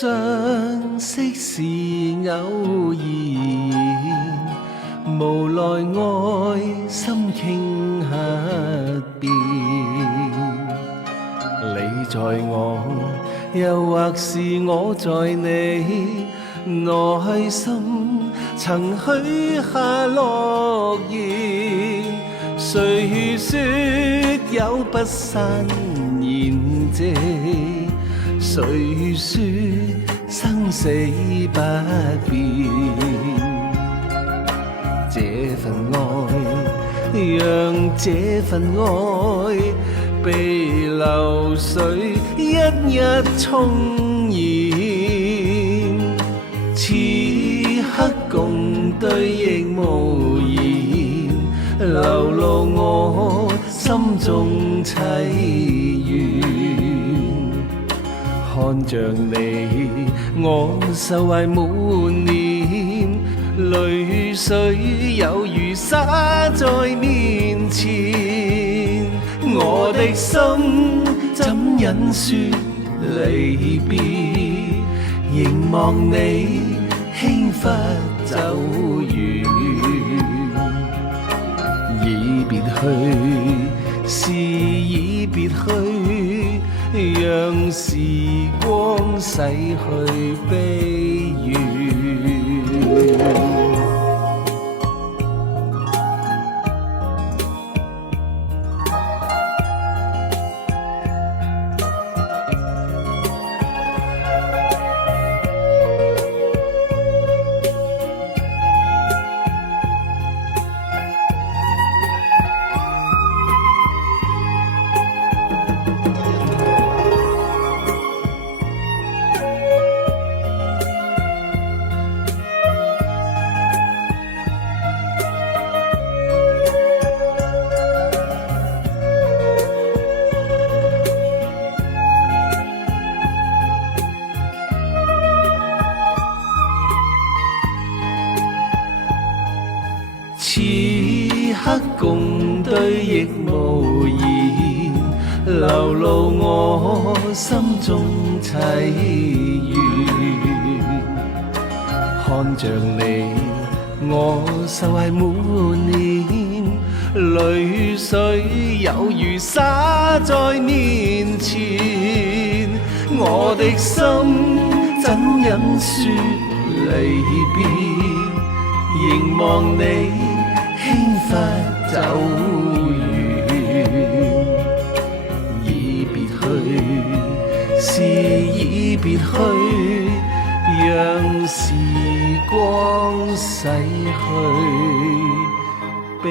相識是偶然，無奈愛心傾刻變。你在我，又或是我在你，內心曾許下諾言。誰說有不散筵席？誰說生死不變？這份愛，讓這份愛被流水一一沖染。此刻共對亦無言，流露我心中淒怨。看着你，我愁懷滿臉，淚水有如灑在面前。我的心怎忍說離別？凝望你輕忽走遠，已別去，是已別去，讓時光洗去悲怨。此刻共對亦無言，流露我心中淒怨。看着你，我愁懷滿臉，淚水有如灑在面前。我的心怎忍說離別？凝望你輕忽走遠，已別去，是已別去，讓時光洗去悲